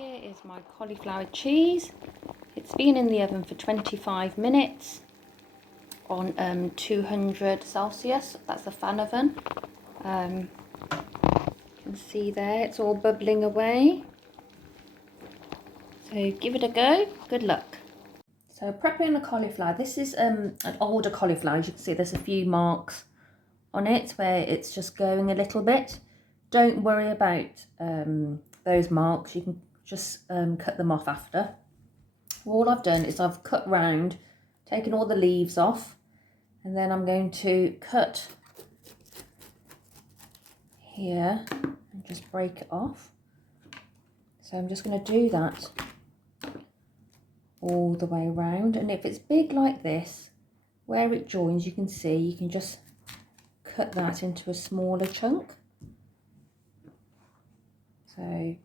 Here is my cauliflower cheese. It's been in the oven for 25 minutes on 200 Celsius. That's a fan oven. You can see there it's all bubbling away. So give it a go. Good luck. So prepping the cauliflower. This is an older cauliflower. As you can see, there's a few marks on it where it's just going a little bit. Don't worry about those marks. You can just cut them off after. All I've done is I've cut round, taken all the leaves off, and then I'm going to cut here and just break it off. So I'm just going to do that all the way around, and if it's big like this, where it joins, you can see you can just cut that into a smaller chunk. So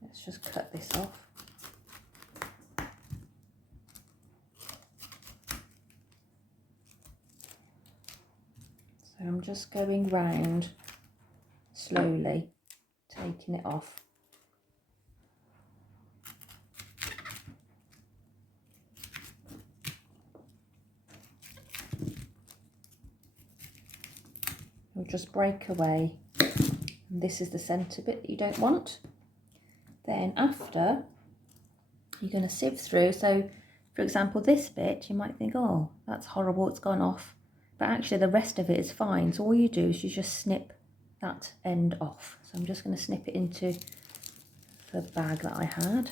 let's just cut this off. So I'm just going round slowly, taking it off. It'll just break away. And this is the centre bit that you don't want. Then after, you're going to sieve through. So for example, this bit, you might think, oh, that's horrible, it's gone off. But actually the rest of it is fine. So all you do is you just snip that end off. So I'm just going to snip it into the bag that I had.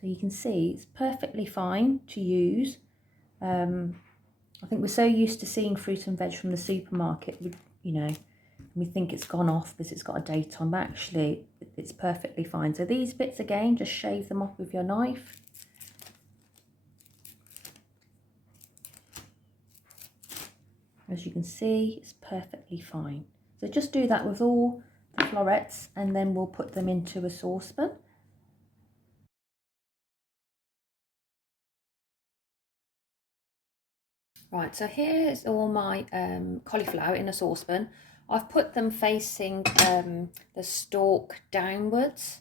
So you can see it's perfectly fine to use. I think we're so used to seeing fruit and veg from the supermarket, we think it's gone off because it's got a date on, but actually it's perfectly fine. So these bits again, just shave them off with your knife. As you can see, it's perfectly fine. So just do that with all the florets, and then we'll put them into a saucepan. Right, so here's all my cauliflower in a saucepan. I've put them facing the stalk downwards.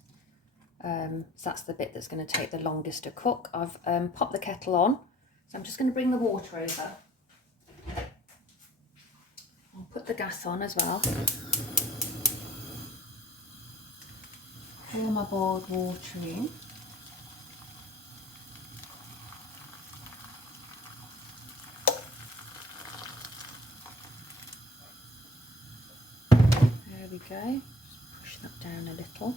So that's the bit that's going to take the longest to cook. I've popped the kettle on. So I'm just going to bring the water over. I'll put the gas on as well. Pour my boiled water in. There we go. Just push that down a little.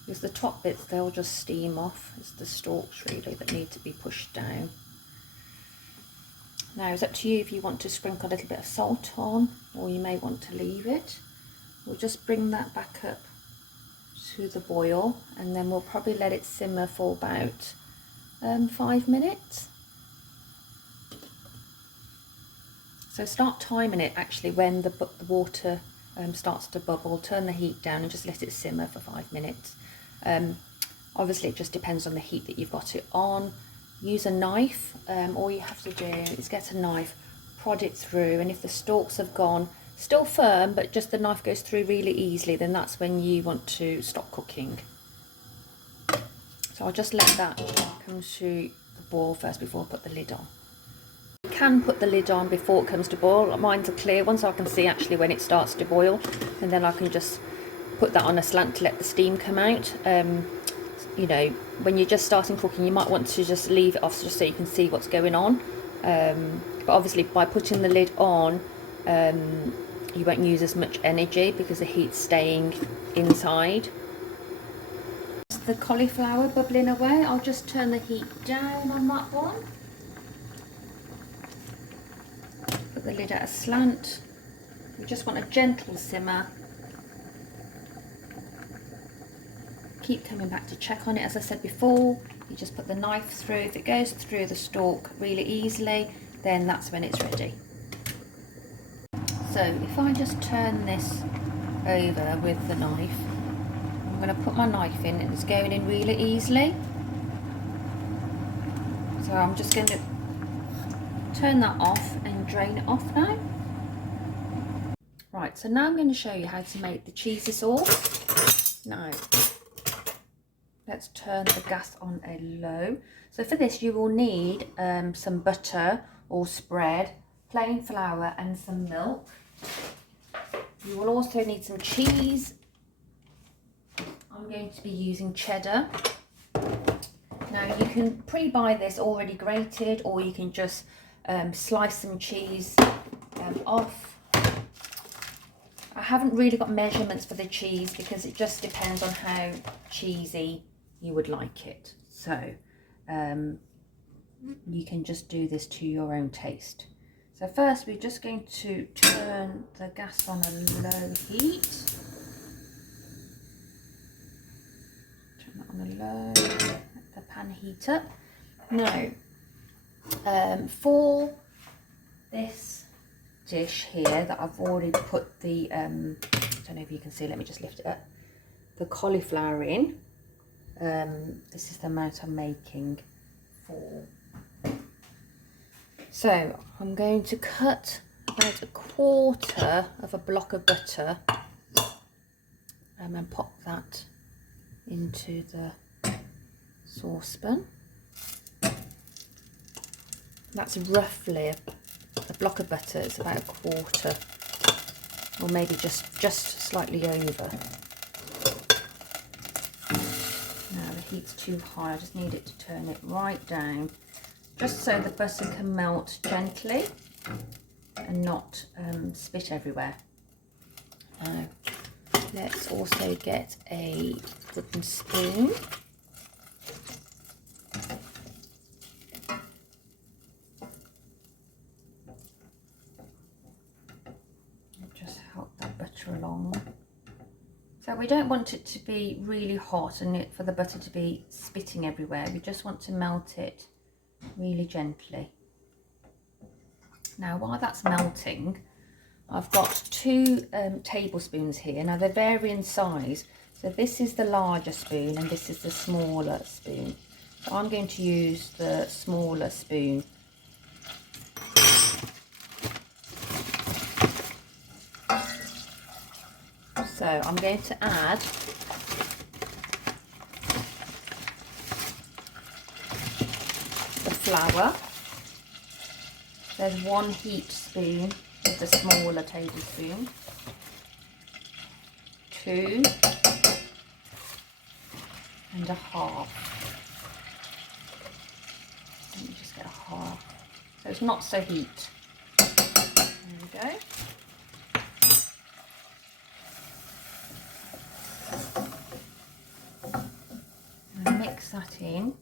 Because the top bits, they'll just steam off. It's the stalks really that need to be pushed down. Now it's up to you if you want to sprinkle a little bit of salt on, or you may want to leave it. We'll just bring that back up to the boil, and then we'll probably let it simmer for about 5 minutes. So start timing it actually when the water starts to bubble. Turn the heat down and just let it simmer for 5 minutes. Obviously it just depends on the heat that you've got it on. Use a knife. All you have to do is get a knife, prod it through, and if the stalks have gone still firm but just the knife goes through really easily, then that's when you want to stop cooking. So I'll just let that come to the boil first before I put the lid on. You can put the lid on before it comes to boil. Mine's a clear one so I can see actually when it starts to boil, and then I can just put that on a slant to let the steam come out. When you're just starting cooking, you might want to just leave it off just so you can see what's going on. But obviously by putting the lid on, you won't use as much energy because the heat's staying inside. The cauliflower bubbling away, I'll just turn the heat down on that one. Put the lid at a slant. We just want a gentle simmer. Keep coming back to check on it. As I said before, you just put the knife through. If it goes through the stalk really easily, then that's when it's ready. So if I just turn this over with the knife, I'm going to put my knife in and it's going in really easily. So I'm just going to turn that off and drain it off now. Right, so now I'm going to show you how to make the cheesy sauce. Now, let's turn the gas on a low. So for this you will need some butter or spread, plain flour and some milk. You will also need some cheese. I'm going to be using cheddar. Now you can pre-buy this already grated, or you can just slice some cheese off. I haven't really got measurements for the cheese because it just depends on how cheesy you would like it. So you can just do this to your own taste. So first we're just going to turn the gas on a low heat. Turn that on a low, let the pan heat up. Now, for this dish here that I've already put the, I don't know if you can see, let me just lift it up, the cauliflower in. This is the amount I'm making for. So I'm going to cut about 1/4 of a block of butter and pop that into the saucepan. That's roughly a block of butter. It's about 1/4, or maybe just slightly over. Now the heat's too high, I just need it to turn it right down, just so the butter can melt gently and not spit everywhere. Now let's also get a wooden spoon. Just help that butter along. So we don't want it to be really hot and for the butter to be spitting everywhere. We just want to melt it really gently. Now while that's melting, I've got 2 tablespoons here. Now they vary in size. So this is the larger spoon and this is the smaller spoon. So I'm going to use the smaller spoon. So I'm going to add the flour. There's 1 heaped spoon with the smaller tablespoon. 2 and a half. Let me just get a half. So it's not so heaped. There we go. And mix that in.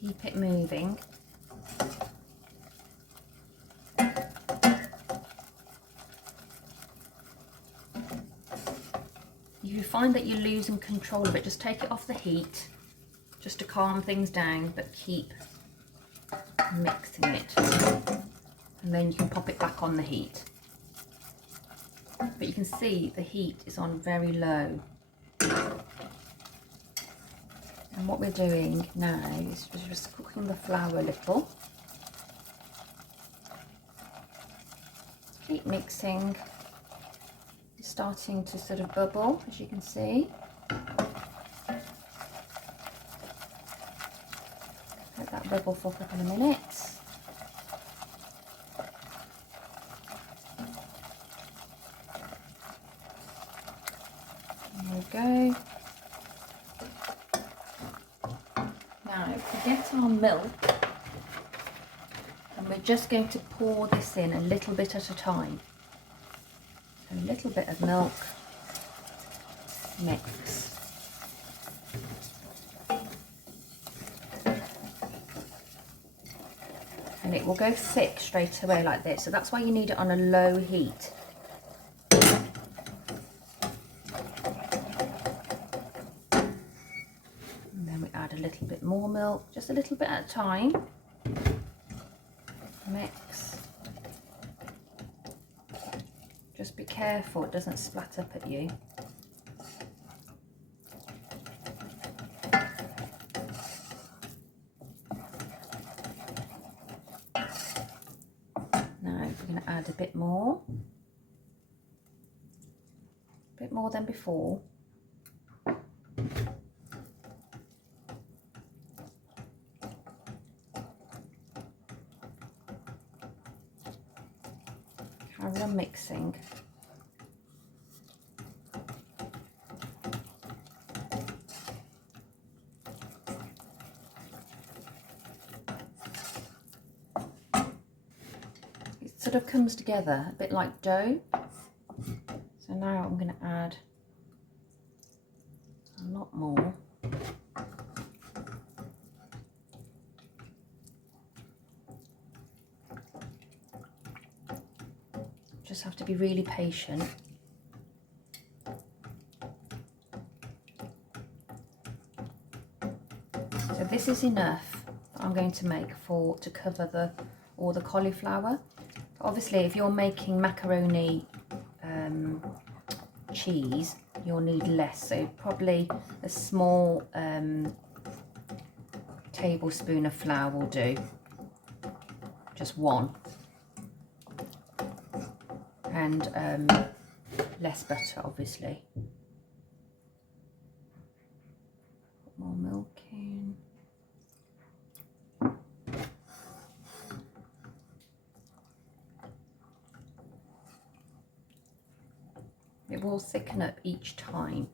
Keep it moving. If you find that you're losing control of it, just take it off the heat, just to calm things down, but keep mixing it. And then you can pop it back on the heat. But you can see the heat is on very low. And what we're doing now is just cooking the flour a little. Keep mixing. It's starting to sort of bubble, as you can see. Let that bubble for a couple of minutes. There we go. Now to get our milk, and we're just going to pour this in a little bit at a time. So a little bit of milk, mix. And it will go thick straight away like this. So that's why you need it on a low heat. Add a little bit more milk, just a little bit at a time. Mix. Just be careful it doesn't splat up at you. going to add a bit more than before. Carry on mixing. It sort of comes together a bit like dough. So now I'm going to add a lot more. Just have to be really patient. So this is enough that I'm going to make to cover all the cauliflower. Obviously, if you're making macaroni cheese, you'll need less. So probably a small tablespoon of flour will do. Just one. And less butter, obviously. Put more milk in. It will thicken up each time.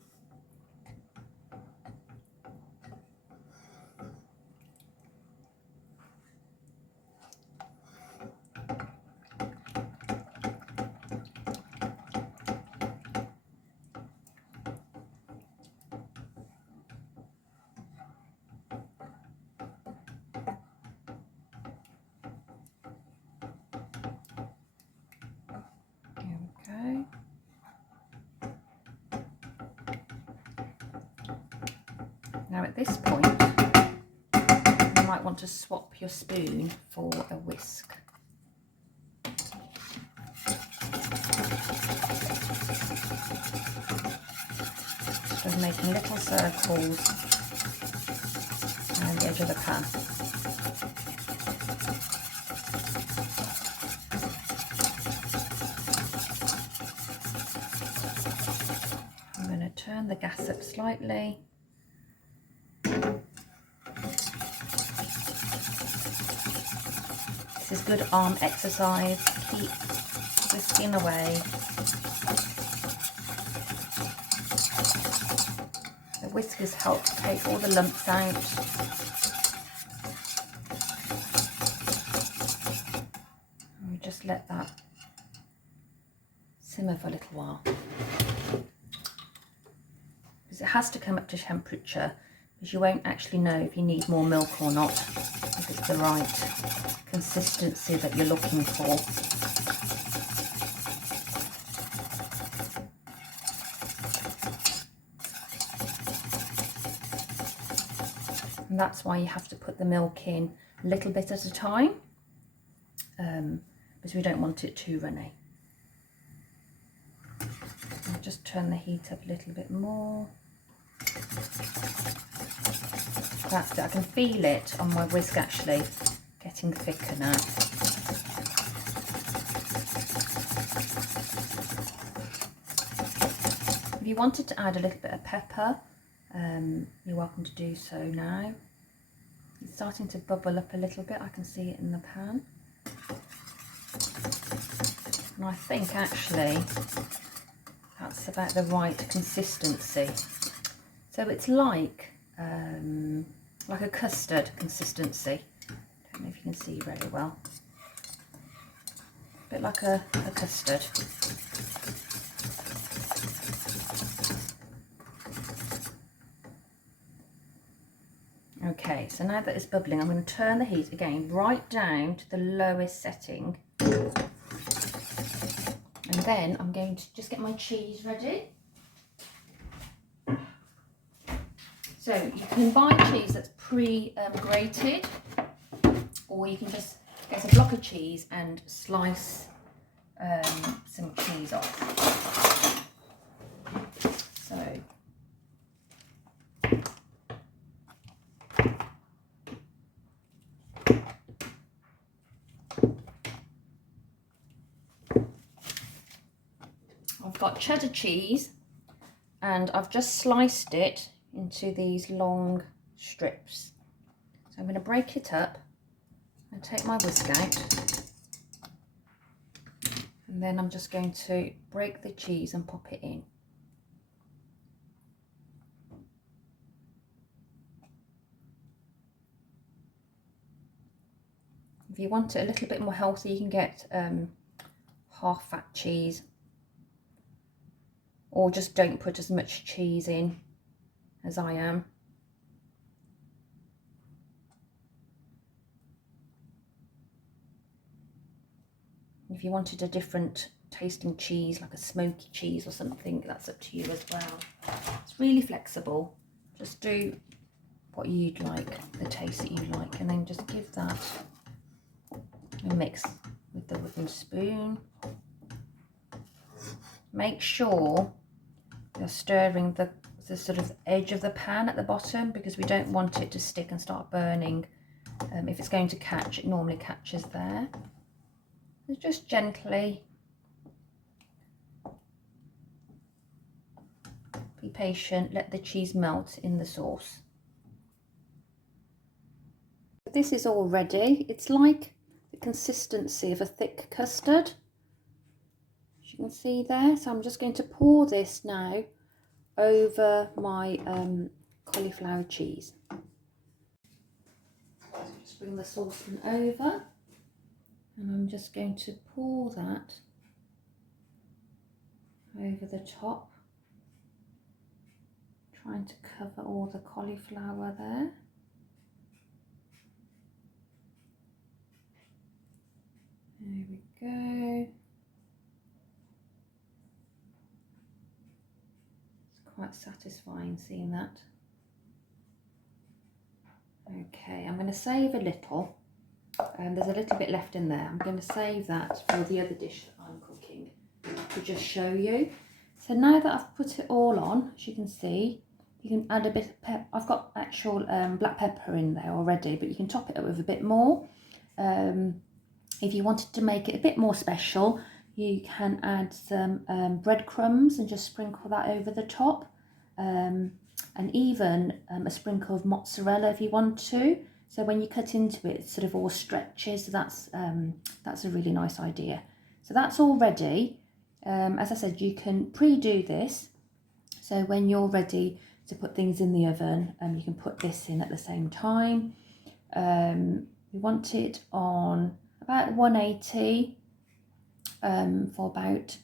Now at this point, you might want to swap your spoon for a whisk. Just making little circles around the edge of the pan. I'm going to turn the gas up slightly. This is good arm exercise. Keep whisking away. The whiskers help to take all the lumps out. And we just let that simmer for a little while. Because it has to come up to temperature, because you won't actually know if you need more milk or not, if it's the right consistency that you're looking for. And that's why you have to put the milk in a little bit at a time, because we don't want it too runny. I'll just turn the heat up a little bit more. That's it. I can feel it on my whisk actually getting thicker now. If you wanted to add a little bit of pepper, you're welcome to do so now. It's starting to bubble up a little bit. I can see it in the pan. And I think actually that's about the right consistency. So it's like a custard consistency. Don't know if you can see very well. A bit like a custard. Okay, so now that it's bubbling, I'm going to turn the heat again right down to the lowest setting. And then I'm going to just get my cheese ready. So you can buy cheese that's pre-grated, or you can just get a block of cheese and slice some cheese off. So got cheddar cheese and I've just sliced it into these long strips. So I'm going to break it up and take my whisk out. And then I'm just going to break the cheese and pop it in. If you want it a little bit more healthy, you can get half fat cheese, or just don't put as much cheese in as I am. If you wanted a different tasting cheese, like a smoky cheese or something, that's up to you as well. It's really flexible. Just do what you'd like, the taste that you like, and then just give that a mix with the wooden spoon. Make sure you're stirring the sort of edge of the pan at the bottom, because we don't want it to stick and start burning. If it's going to catch, it normally catches there. So just gently, be patient, let the cheese melt in the sauce. This is all ready. It's like the consistency of a thick custard, as you can see there. So I'm just going to pour this now over my cauliflower cheese. So just bring the saucepan over, and I'm just going to pour that over the top, trying to cover all the cauliflower there. There we go. It's quite satisfying seeing that. Okay, I'm going to save a little. There's a little bit left in there. I'm going to save that for the other dish that I'm cooking to just show you. So now that I've put it all on, as you can see, you can add a bit of pepper. I've got actual black pepper in there already, but you can top it up with a bit more. If you wanted to make it a bit more special, you can add some breadcrumbs and just sprinkle that over the top, and even a sprinkle of mozzarella if you want to. So when you cut into it, it sort of all stretches. So that's a really nice idea. So that's all ready. As I said, you can pre-do this. So when you're ready to put things in the oven, you can put this in at the same time. We want it on about 180 for about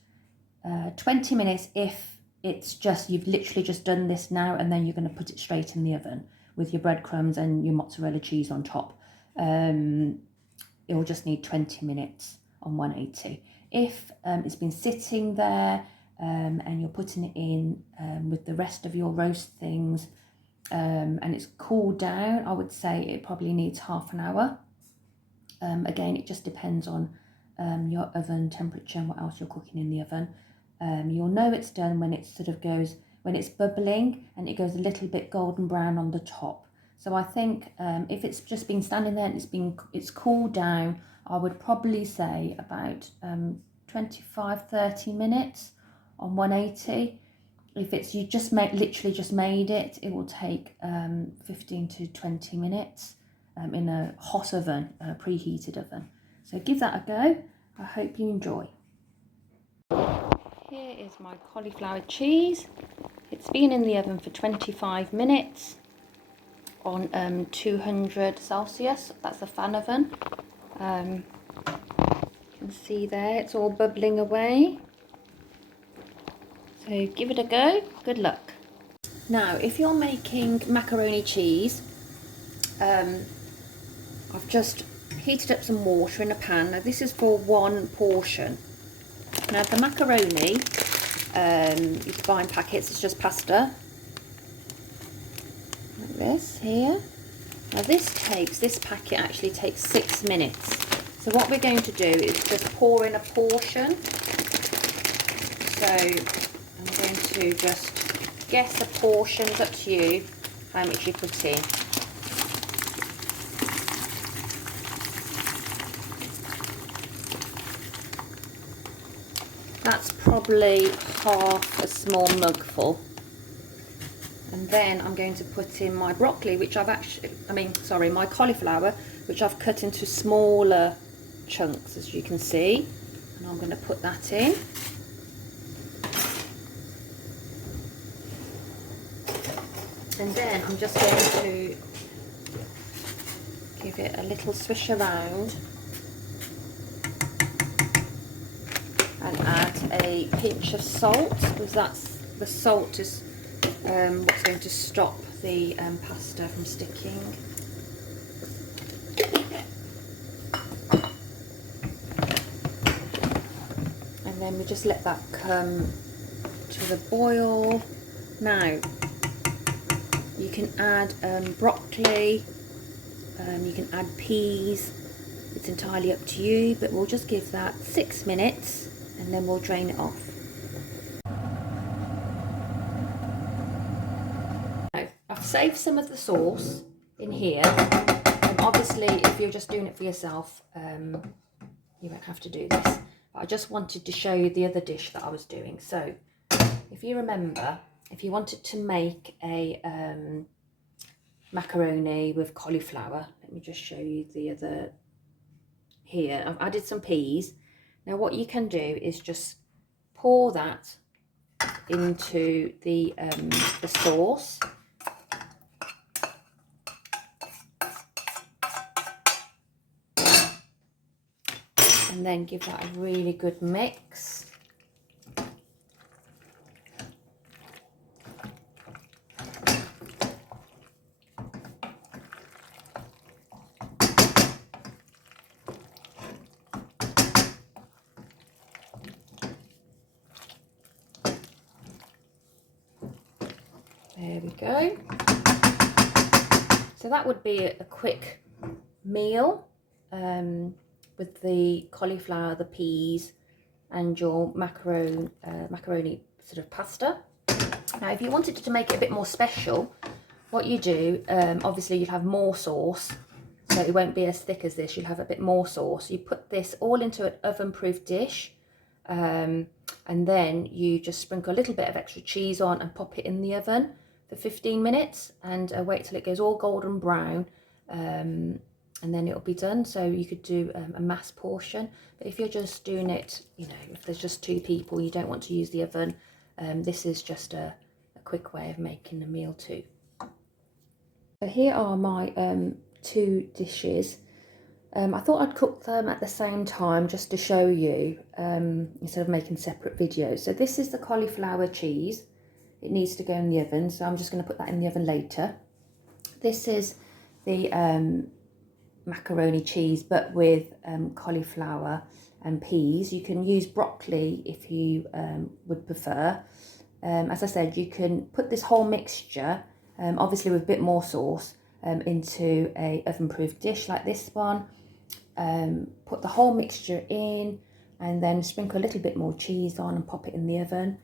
20 minutes if it's just, you've literally just done this now and then you're going to put it straight in the oven with your breadcrumbs and your mozzarella cheese on top. It will just need 20 minutes on 180. If it's been sitting there and you're putting it in with the rest of your roast things and it's cooled down, I would say it probably needs half an hour. Again, it just depends on your oven temperature and what else you're cooking in the oven. You'll know it's done when it sort of goes, when it's bubbling and it goes a little bit golden brown on the top. So I think if it's just been standing there and it's cooled down, I would probably say about 25-30 minutes on 180. If it's you just literally just made it, it will take 15 to 20 minutes in a hot oven, a preheated oven. So give that a go. I hope you enjoy. Here is my cauliflower cheese. It's been in the oven for 25 minutes on 200 Celsius. That's the fan oven. You can see there, it's all bubbling away. So give it a go. Good luck. Now, if you're making macaroni cheese, I've just heated up some water in a pan. Now this is for one portion. Now the macaroni, you can buy in packets, it's just pasta. Like this here. Now this packet actually takes 6 minutes. So what we're going to do is just pour in a portion. So I'm going to just guess a portion, it's up to you how much you put in. That's probably half a small mug full. And then I'm going to put in my broccoli, which my cauliflower, which I've cut into smaller chunks, as you can see. And I'm going to put that in. And then I'm just going to give it a little swish around and add a pinch of salt, because the salt is what's going to stop the pasta from sticking. And then we just let that come to the boil. Now you can add broccoli, you can add peas, it's entirely up to you, but we'll just give that 6 minutes and then we'll drain it off. Now, I've saved some of the sauce in here, and obviously if you're just doing it for yourself, you won't have to do this, but I just wanted to show you the other dish that I was doing. So if you remember, if you wanted to make a macaroni with cauliflower, let me just show you the other. Here I've added some peas. Now what you can do is just pour that into the sauce, and then give that a really good mix. There we go. So that would be a quick meal with the cauliflower, the peas, and your macaroni sort of pasta. Now, if you wanted to make it a bit more special, what you do, obviously you'll have more sauce, so it won't be as thick as this. You'll have a bit more sauce. You put this all into an oven-proof dish, and then you just sprinkle a little bit of extra cheese on and pop it in the oven for 15 minutes and wait till it goes all golden brown, and then it'll be done. So you could do a mass portion, but if you're just doing it, you know, if there's just 2 people, you don't want to use the oven, this is just a quick way of making a meal too. So here are my 2 dishes. I thought I'd cook them at the same time just to show you, instead of making separate videos. So this is the cauliflower cheese. It needs to go in the oven, so I'm just going to put that in the oven later. This is the macaroni cheese, but with cauliflower and peas. You can use broccoli if you would prefer. As I said, you can put this whole mixture, obviously with a bit more sauce, into a oven-proof dish like this one. Put the whole mixture in and then sprinkle a little bit more cheese on and pop it in the oven,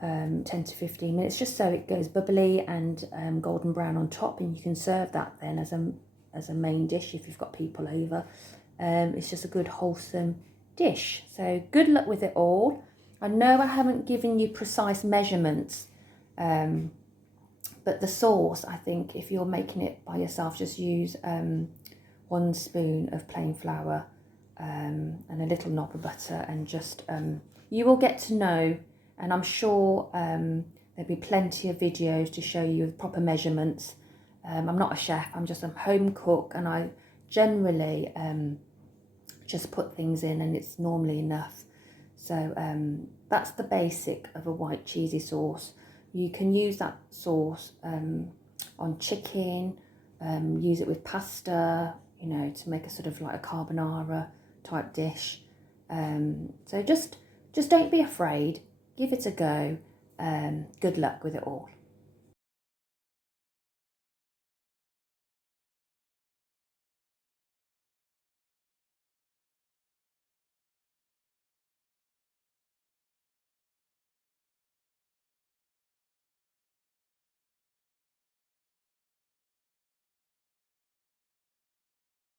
10 to 15 minutes, just so it goes bubbly and golden brown on top, and you can serve that then as a main dish if you've got people over. It's just a good wholesome dish. So good luck with it all. I know I haven't given you precise measurements, but the sauce, I think if you're making it by yourself, just use 1 spoon of plain flour and a little knob of butter, and just you will get to know, and I'm sure there'll be plenty of videos to show you with proper measurements. I'm not a chef, I'm just a home cook, and I generally just put things in and it's normally enough. So that's the basic of a white cheesy sauce. You can use that sauce on chicken, use it with pasta, you know, to make a sort of like a carbonara type dish. So just don't be afraid, give it a go. Good luck with it all.